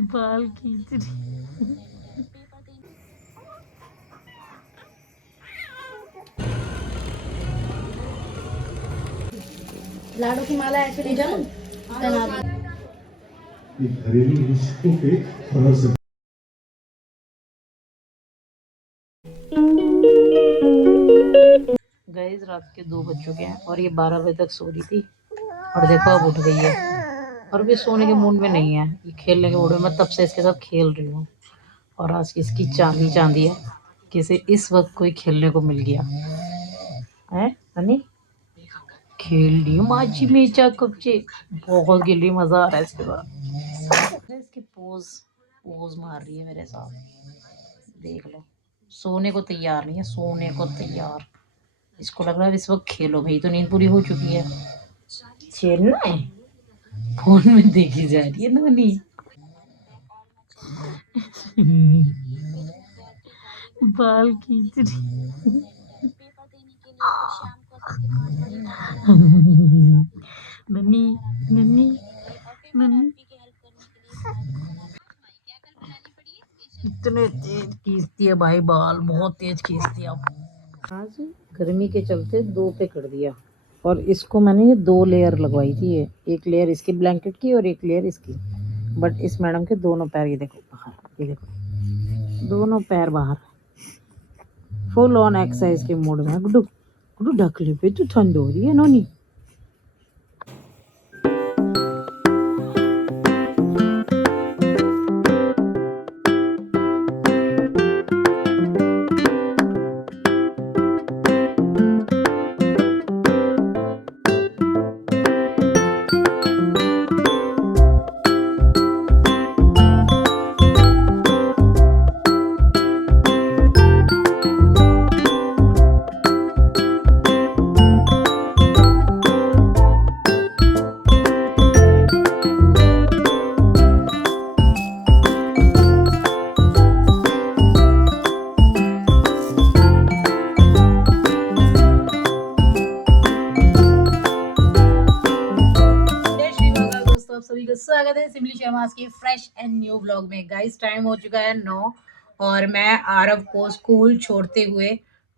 बाल खींच रही। लाडू की माला ऐसे नहीं डालूं बना दो। ये घरेलू नुस्खों पे थोड़ा सा गाइस रात के 2 बज चुके हैं और ये 12 बजे तक सो रही थी और देखो अब उठ गई है और भी सोने के मूड में नहीं है। ये खेलने के मूड में, मैं तब से इसके साथ खेल रही हूँ और आज की इसकी चांदी चांदी है कि इसे इस वक्त कोई खेलने को मिल गया है। हनी खेल रही हूँ माची मेचा कब्चे, बहुत खेल रही, मजा आ रहा है इसके बाद। इसकी पोज पोज मार रही है मेरे साथ, देख लो। सोने को तैयार नहीं है, सोने को तैयार। इसको लग रहा है इस वक्त खेलो भाई, तो नींद पूरी हो चुकी है, खेलना है। फोन में देखी जा रही है नानी। बाल खींच रही। नन्नी नन्नी नन्नी इतने तेज खींचती है भाई बाल, बहुत तेज खींचती है। आज गर्मी के चलते 2 पे कर दिया और इसको मैंने ये 2 लेयर लगवाई थी। ये एक लेयर इसकी ब्लैंकेट की और एक लेयर इसकी। बट इस मैडम के दोनों पैर, ये देखो बाहर, ये देखो दोनों पैर बाहर, फुल ऑन एक्सरसाइज के मूड में। गुड्डू गुड्डू ढक ले पे, तू ठंड हो रही है नोनी। आप सभी का स्वागत है सिमली शहबाज के फ्रेश एंड न्यू व्लॉग में। गाइस टाइम हो चुका है 9 और मैं आरव को स्कूल छोड़ते हुए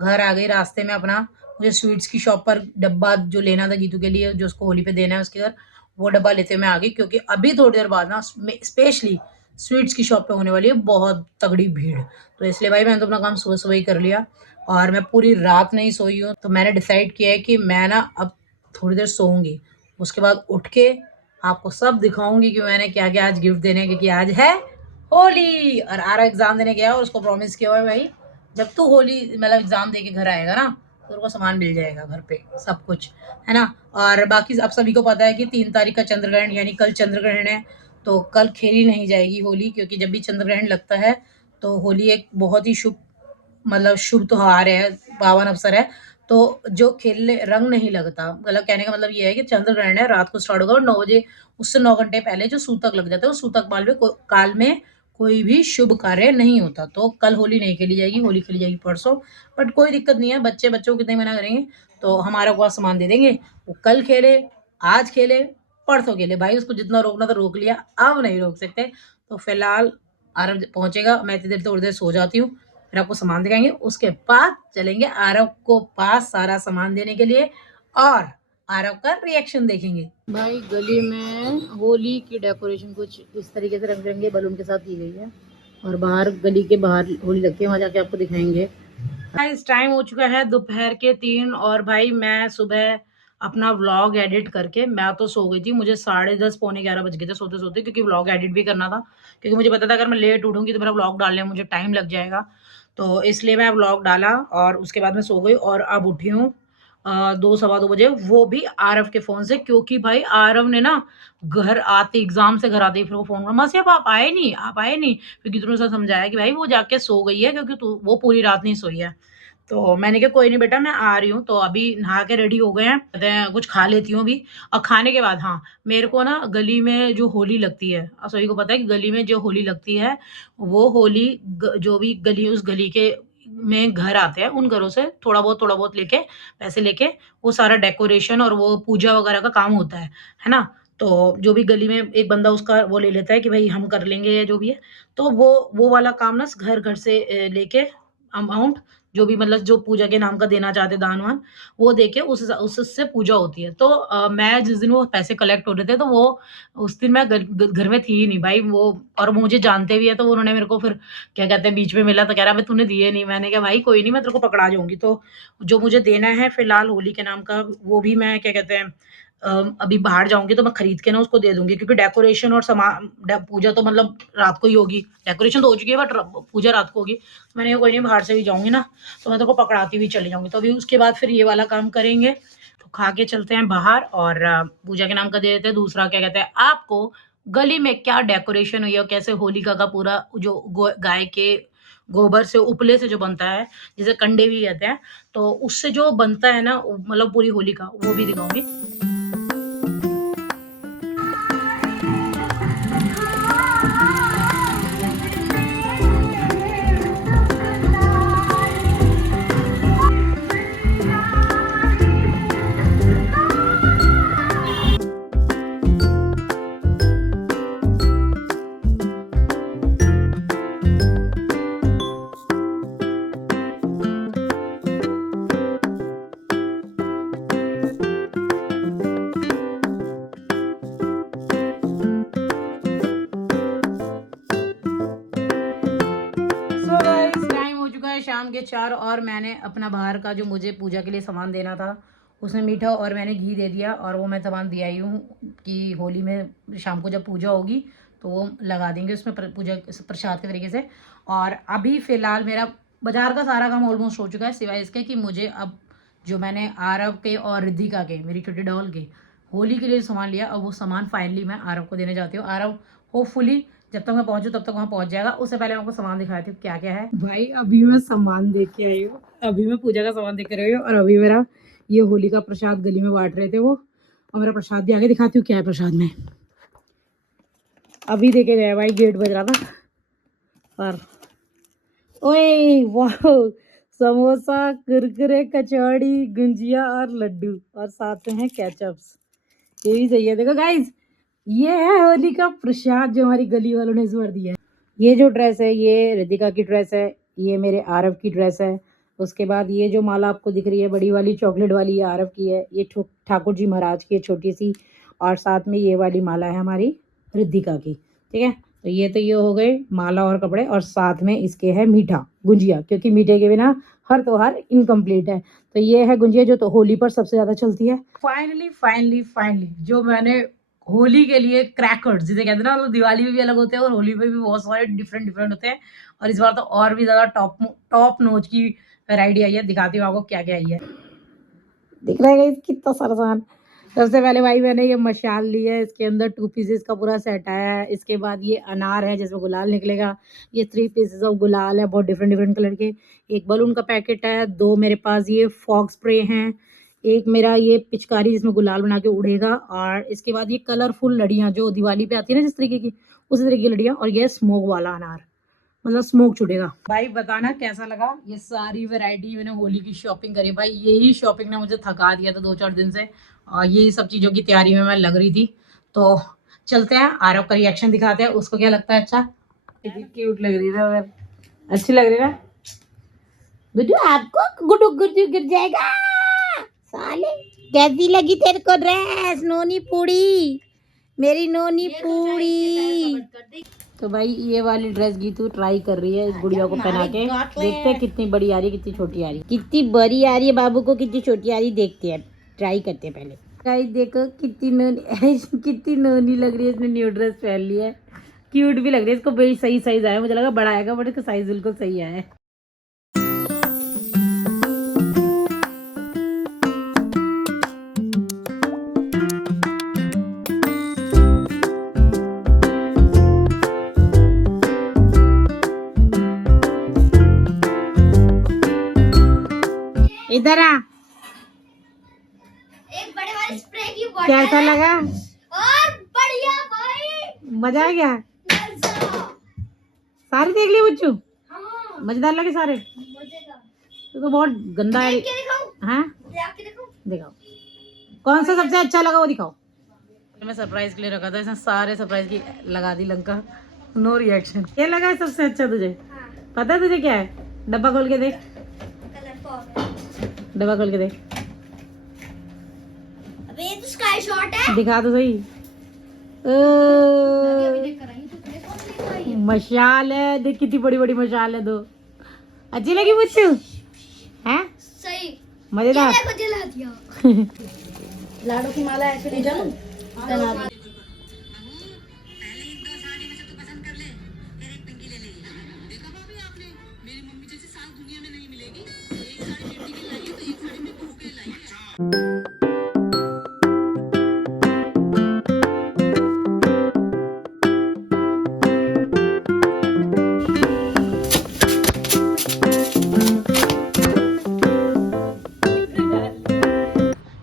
घर आ गई। रास्ते में अपना मुझे स्वीट्स की शॉप पर डब्बा जो लेना था गीतू के लिए, जो उसको होली पे देना है उसके घर, वो डब्बा लेते हुए मैं आ गई। क्योंकि अभी थोड़ी देर बाद ना स्पेशली स्वीट्स की शॉप पे होने वाली है बहुत तगड़ी भीड़, तो इसलिए भाई मैंने तो अपना काम सुबह सुबह ही कर लिया और मैं पूरी रात नहीं सोई हूँ। तो मैंने डिसाइड किया है कि मैं ना अब थोड़ी देर सोऊंगी, उसके बाद उठ के आपको सब दिखाऊंगी कि मैंने क्या क्या आज गिफ्ट देने, क्योंकि आज है होली और आरा एग्जाम देने गया और उसको प्रॉमिस किया हुआ है भाई जब तू होली मतलब एग्जाम दे के घर आएगा ना तो उनको सामान मिल जाएगा घर पे सब कुछ, है ना। और बाकी आप सभी को पता है कि 3 तारीख का चंद्रग्रहण यानी कल चंद्रग्रहण है, तो कल खेली नहीं जाएगी होली, क्योंकि जब भी चंद्रग्रहण लगता है तो होली एक बहुत ही शुभ मतलब शुभ त्योहार है, पावन अवसर है। तो जो खेलने रंग नहीं लगता, मतलब कहने का मतलब ये है कि चंद्र ग्रहण है, रात को स्टार्ट होगा और 9 बजे उससे 9 घंटे पहले जो सूतक लग जाता है, उस सूतक काल में कोई भी शुभ कार्य नहीं होता। तो कल होली नहीं खेली जाएगी, होली खेली जाएगी परसों। बट कोई दिक्कत नहीं है, बच्चों को कितने मना करेंगे, तो हमारा को सामान दे देंगे। वो कल खेले, आज खेले, परसों खेले, भाई उसको जितना रोकना था रोक लिया, अब नहीं रोक सकते। तो फिलहाल आरव पहुंचेगा, मैं इतनी देर थोड़ी देर सो जाती हूँ, फिर आपको सामान दिखाएंगे, उसके बाद चलेंगे आरव को पास सारा सामान देने के लिए और आरव का रिएक्शन देखेंगे। भाई गली में होली की डेकोरेशन कुछ इस तरीके से रंग बिरंगे बलून के साथ की गई है और बाहर गली के बाहर होली लगती है, वहां जाके आपको दिखाएंगे। इस टाइम हो चुका है दोपहर के 3 और भाई मैं सुबह अपना व्लॉग एडिट करके मैं तो सो गई थी, मुझे 10:30 पौने 11 बज गए थे सोते सोते, क्योंकि व्लॉग एडिट भी करना था। क्योंकि मुझे पता था अगर मैं लेट उठूंगी तो मेरा व्लॉग डालने में मुझे टाइम लग जाएगा, तो इसलिए मैं व्लॉग डाला और उसके बाद मैं सो गई और अब उठी हूँ 2 सवा 2 बजे, वो भी आरव के फ़ोन से। क्योंकि भाई आरव ने ना घर आते एग्ज़ाम से घर आते ही फिर वो फ़ोन कर, मासी आप आए नहीं, आप आए नहीं। फिर कितनों ने समझाया कि भाई वो जाके सो गई है क्योंकि वो पूरी रात नहीं सोई है। तो मैंने कहा कोई नहीं बेटा मैं आ रही हूँ। तो अभी नहा के रेडी हो गए हैं, कहते हैं कुछ खा लेती हूँ अभी। और खाने के बाद हाँ, मेरे को ना गली में जो होली लगती है, सभी को पता है कि गली में जो होली लगती है वो होली जो भी गली उस गली के में घर आते हैं उन घरों से थोड़ा बहुत लेके पैसे लेके वो सारा डेकोरेशन और वो पूजा वगैरह का काम होता है ना। तो जो भी गली में एक बंदा उसका वो ले लेता है कि भाई हम कर लेंगे या जो भी है, तो वो वाला काम ना घर-घर से लेके अमाउंट जो भी मतलब जो पूजा के नाम का देना चाहते हैं दान-वान, वो देके उससे पूजा होती है। तो मैं जिस दिन वो पैसे कलेक्ट हो रहे थे, तो वो उस दिन मैं घर में थी ही नहीं भाई वो, और वो मुझे जानते भी है, तो उन्होंने मेरे को फिर क्या कहते हैं बीच में मिला तो कह रहा अबे तूने दिए नहीं। मैंने कहा भाई कोई नहीं, मैं तेरे को पकड़ा जाऊँगी। तो जो मुझे देना है फिलहाल होली के नाम का, वो भी मैं क्या कहते हैं अभी बाहर जाऊँगी तो मैं खरीद के ना उसको दे दूँगी, क्योंकि डेकोरेशन और पूजा तो मतलब रात को ही होगी। डेकोरेशन तो हो चुकी है बट पूजा रात को होगी। मैंने कहा कोई नहीं, बाहर से भी जाऊँगी ना तो मैं तेरे को पकड़ाती हुई चली जाऊँगी। तो अभी उसके बाद फिर ये वाला काम करेंगे। तो खा के चलते हैं बाहर और पूजा के नाम का दे देते हैं। दूसरा क्या कहते हैं, आपको गली में क्या डेकोरेशन हुई है और कैसे होलिका का पूरा जो गाय के गोबर से उपले से जो बनता है, जिसे कंडे भी कहते हैं, तो उससे जो बनता है ना मतलब पूरी होलिका, वो भी दिखाऊँगी। सो गाइस टाइम हो चुका है शाम के 4 और मैंने अपना बाहर का जो मुझे पूजा के लिए सामान देना था उसमें मीठा और मैंने घी दे दिया, और वो मैं सामान दिया ही हूँ कि होली में शाम को जब पूजा होगी तो वो लगा देंगे उसमें पूजा प्रसाद के तरीके से। और अभी फ़िलहाल मेरा बाज़ार का सारा काम ऑलमोस्ट हो चुका है, सिवाय इसके कि मुझे अब जो मैंने आरव के और रिद्धिका के, मेरी छोटी डॉल के होली के लिए सामान लिया, अब वो सामान फाइनली मैं आरव को देने जाती हूँ। आरव होपफुली जब तक मैं पहुंचूं तब तक वहां पहुंच जाएगा। उससे पहले मैं आपको सामान दिखाती हूँ क्या क्या है। भाई अभी मैं सामान देख के आई हूँ, अभी मैं पूजा का सामान देख कर आई हूँ, और अभी मेरा ये होली का प्रसाद गली में बांट रहे थे वो, और मेरा प्रसाद भी आगे दिखाती हूँ क्या है प्रसाद में। अभी देखे गए भाई, गेट बज रहा था और ओए वाह, समोसा कुरकुरे कचौड़ी गुंजिया और लड्डू, और साथ में है केचप्स। ये भी सही है। देखो गाइस, ये है होली का प्रसाद जो हमारी गली वालों ने इस बार दिया है। ये जो ड्रेस है ये रितिका की ड्रेस है, ये मेरे आरव की ड्रेस है। उसके बाद ये जो माला आपको दिख रही है बड़ी वाली चॉकलेट वाली, ये आरव की है। ये ठाकुर जी महाराज की है छोटी सी, और साथ में ये वाली माला है हमारी रिद्धिका की। ठीक है, तो ये हो गए माला और कपड़े, और साथ में इसके है मीठा गुंजिया, क्योंकि मीठे के बिना हर त्योहार इनकम्प्लीट है। तो ये है गुंजिया जो तो होली पर सबसे ज्यादा चलती है। फाइनली जो मैंने होली के लिए क्रैकर्स जिसे कहते हैं ना, मतलब दिवाली में भी अलग होते हैं और होली में भी बहुत सारे डिफरेंट होते हैं, और इस बार तो और भी ज्यादा टॉप नोच की वैरायटी आई है। दिखाती हूँ आपको क्या क्या आई है। दिख रहा है कितना सारा सामान। सबसे पहले भाई मैंने ये मशाल ली है, इसके अंदर 2 पीसेस का पूरा सेट आया है। इसके बाद ये अनार है जिसमें गुलाल निकलेगा। ये 3 पीसेस ऑफ गुलाल है, बहुत डिफरेंट कलर के। एक बलून का पैकेट है, 2 मेरे पास ये फॉग स्प्रे हैं, एक मेरा ये पिचकारी जिसमें गुलाल बना के उड़ेगा, और इसके बाद ये कलरफुल लड़ियाँ जो दिवाली पे आती है ना जिस तरीके की, उसी तरीके की लड़ियाँ, और ये स्मोक वाला अनार, मतलब स्मोक छुटेगा। भाई बताना कैसा लगा, ये सारी वैरायटी मैंने होली की शॉपिंग करी भाई। यही शॉपिंग ने मुझे थका दिया था 2-4 दिन से, और यही सब चीज़ों की तैयारी में मैं लग रही थी। तो चलते हैं, आरव का रिएक्शन दिखाते हैं, उसको क्या लगता है। अच्छा क्यूट लग रही है, अच्छी लग रही है गुड्डू। आपको गुड्डू गुड्डू गिर जाएगा साले। कैसी लगी तेरे को ड्रेस नोनी पूड़ी, मेरी नोनी पूड़ी। तो भाई ये वाली ड्रेस गीतू ट्राई कर रही है इस गुड़िया को पहना के, देखते हैं कितनी बड़ी आ रही है कितनी छोटी आ रही है। कितनी बड़ी आ रही है बाबू को, कितनी छोटी आ रही है, देखते हैं, ट्राई करते हैं पहले। गाइस देखो कितनी नोनी कितनी नोनी लग रही है, इसने न्यू ड्रेस पहन ली है, क्यूट भी लग रही है। इसको बड़ी सही साइज आया, मुझे लगा बड़ा आएगा बट इसका साइज बिल्कुल सही आया है। इधर आ, एक बड़े वाले स्प्रे की बोतल कैसा लगा, और बढ़िया भाई, मजा आ गया। सारे देख लिए बच्चू, हाँ मजेदार लगे सारे। मजेदार। तो बहुत गंदा है। दिखाऊं? हाँ दिखाओ। दिखाओ, कौन सा सबसे अच्छा लगा वो दिखाओ। मैं सरप्राइज के लिए रखा था, इसने सारे सरप्राइज की लगा दी लंका। No reaction. ये लगा है सबसे अच्छा तुझे? हाँ, पता है तुझे क्या है? डब्बा खोल के देख, कलर फॉर्म। डब्बा खोल के देख, अबे ये तो स्काई शॉट है। दिखा तो सही। देख कर आई हूं, तो कौन लेकर आई है? मशाल है, देख कितनी बड़ी बड़ी मशाल है। दो अच्छी लगी मुझे हैं? सही। ये मजेदार। देखो जला दिया। लाडो की माला ऐसे नहीं जलूं? बना दी।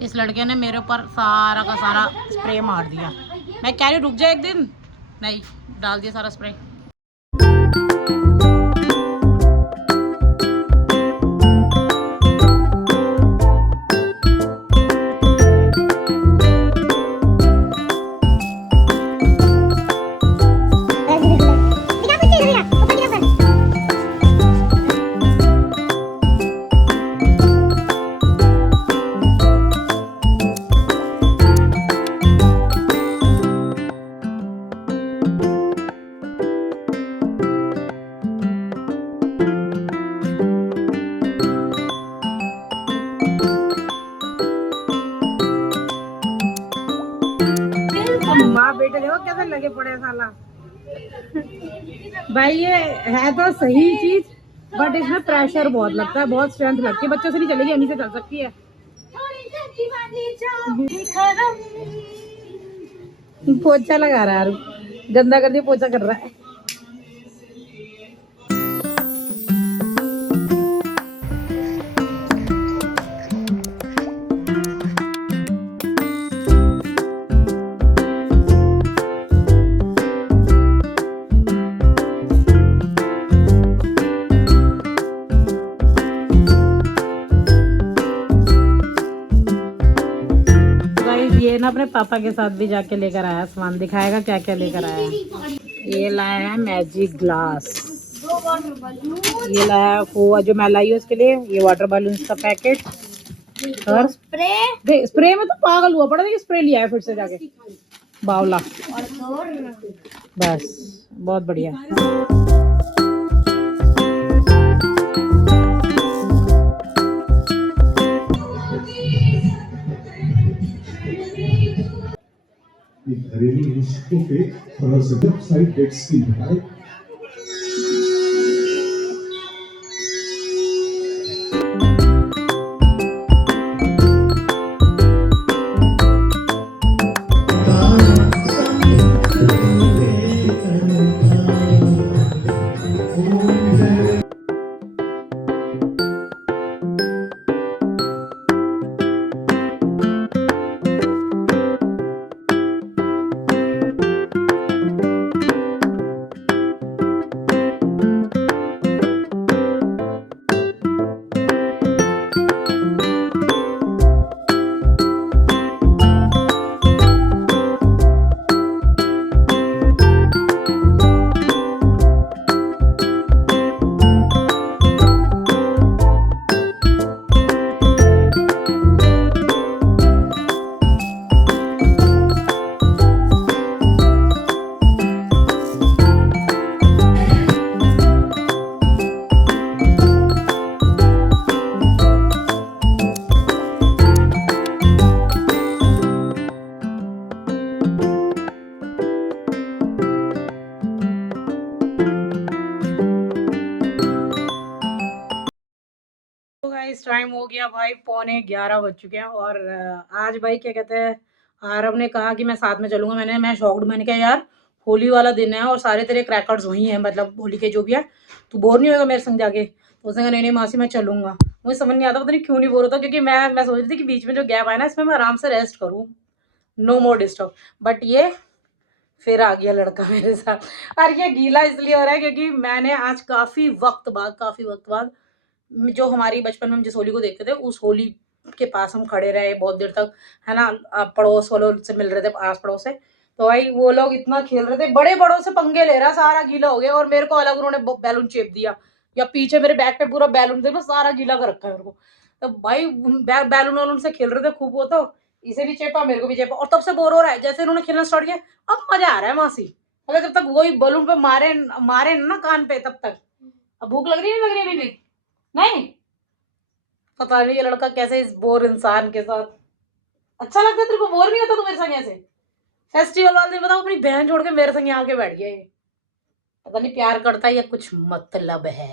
इस लड़के ने मेरे ऊपर सारा का सारा स्प्रे मार दिया। मैं कह रही हूँ रुक जाए एक दिन, नहीं डाल दिया सारा स्प्रे। माँ बेटे देखो कैसे लगे पड़े साला। भाई ये है तो सही चीज, बट इसमें प्रेशर बहुत लगता है, बहुत स्ट्रेंथ लगती है। बच्चों से नहीं चलेगी, अम्मी से चल सकती है। पोछा लगा रहा है, गंदा कर दिया, पोछा कर रहा है। ये ना अपने पापा के साथ भी जाके लेकर आया सामान, दिखाएगा क्या क्या लेकर आया। ये लाया है मैजिक ग्लास, दो वाटर बलून, ये लाया है वो जो मैं लाई है उसके लिए, ये वाटर बलून का पैकेट और स्प्रे देख स्प्रे में तो पागल हुआ पड़ा, देखिए स्प्रे लिया है फिर से जाके बावला। और दो बस बहुत बढ़िया। ये घरेलू नुस्खों पे थोड़ा सा साइड डेट्स की बताएं। गाइस टाइम हो गया भाई, 11:15 बज चुके हैं। और आज भाई क्या कहते हैं, आरव ने कहा कि मैं साथ में चलूंगा। मैं शॉक्ड, मैंने कहा यार होली वाला दिन है और सारे तेरे क्रैकर्स वही हैं, मतलब होली के जो भी है, तू बोर नहीं होगा मेरे संग जाके? तो उसने कहा नहीं नहीं मासी मैं चलूंगा। मुझे समझ नहीं आता पता नहीं क्यों नहीं बोर होता, क्योंकि मैं सोच रही थी कि बीच में जो गैप आया ना इसमें मैं आराम से रेस्ट करूँ, नो मोर डिस्टर्ब। बट ये फिर आ गया लड़का मेरे साथ। और ये गीला इसलिए हो रहा है क्योंकि मैंने आज काफ़ी वक्त बाद जो हमारी बचपन में हम जिस होली को देखते थे उस होली के पास हम खड़े रहे बहुत देर तक, है ना। पड़ोस वालों से मिल रहे थे, आस पड़ोस से। तो भाई वो लोग इतना खेल रहे थे, बड़े बड़ों से पंगे ले रहा, सारा गीला हो गया, और मेरे को अलग उन्होंने बैलून चेप दिया, या पीछे मेरे बैग पे पूरा बैलून थे, सारा गीला कर रखा है मेरे को। तो भाई बैलून वालून से खेल रहे थे खूब, वो तो इसे भी चेपा, मेरे को भी चेपा, और तब से बोर हो रहा है। जैसे उन्होंने खेलना स्टार्ट किया, अब मजा आ रहा है मासी। अगर जब तक वही बलून पे मारे मारे ना कान पे, तब तक। अब भूख लग रही है, नहीं लग रही अभी भी? नहीं, पता नहीं ये लड़का कैसे इस बोर इंसान के साथ अच्छा लगता है। तेरे को बोर नहीं होता तू मेरे संग ऐसे? फेस्टिवल वाले दिन बताओ, अपनी बहन छोड़ के मेरे संग यहाँ आके बैठ गया ये। पता नहीं प्यार करता है या कुछ मतलब है।